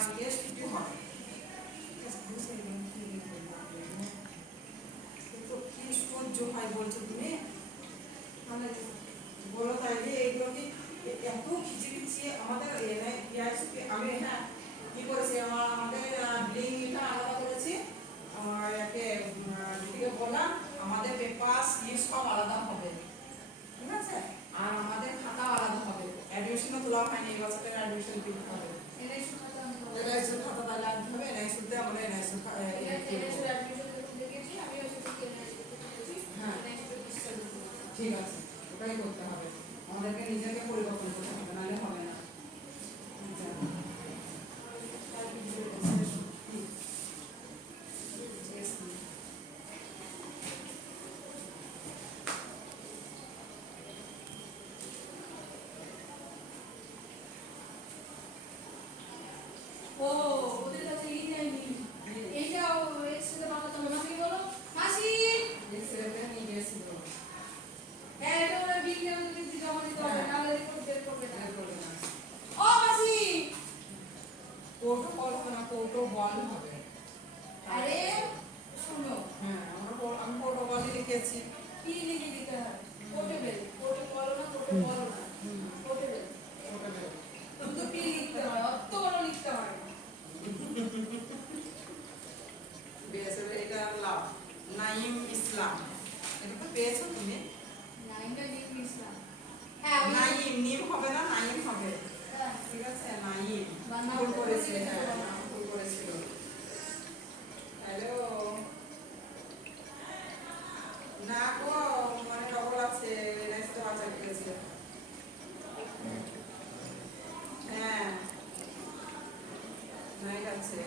কালকে ছুটি হবে। তো কি সহ্য হয় বলছো তুমি? মানে বলো তাইলে এইগুলো কি এত খিচিড়িচ্ছি আমাদের আমি হ্যাঁ কি করেছি আমাদের বিল্ডিংটা আলাদা করেছি। আমার একে দিদিকে বললাম আমাদের পেপার স্লিপ সব আলাদা হবে, ঠিক আছে? আর আমাদের খাতা আলাদা হবে। অ্যাডমিশনও তোলা হয়নি, এই বছরের অ্যাডমিশন দিতে হবে। এনআইসি খাতা তাহলে আনতে হবে। এনআইসিতে আমরা এনআইসি হ্যাঁ ঠিক আছে, ওটাই করতে হবে। আমাদেরকে নিজেকে পরিবর্তন করতে হবে, নাহলে হবে না। ও ওদের কাছে এই নেয়নি, এইটাও এক্সরে বানাতে হবে। মাসি বলো মাসি এক্সরেটা নিয়ে গেছিল। হ্যাঁ এটা ওরা বিল দিতে জমা দিতে হবে, নাহলে রিপোর্ট বের করবে না। ও মাসি প্রোটোকল হবে না, প্রোটোকল হবে। আরে শুনো, হ্যাঁ আমি প্রোটোকলই লিখেছি। কি লিখে দিতে হবে? পোর্টেবল, পোর্টেবল না পোর্টেবল না পোর্টেবল, প্রোটোকল শুধু পি লিখতে হয়, অত বড় লিখতে হয় না। বেশ, এটা লাভ নাইম ইসলাম, এটা তো পেয়েছো তুমি। নাইনটা লিখে দিছিলাম। হ্যাঁ নাইম, নিম হবে না, নাইম হবে, ঠিক আছে? নাইম ভুল করেছিল, হ্যাঁ নাম ভুল করেছিল। হ্যালো না গো, মানে ডবল আছে, নেক্সট বাচ্চা গেছে। হ্যাঁ নাইট আছে।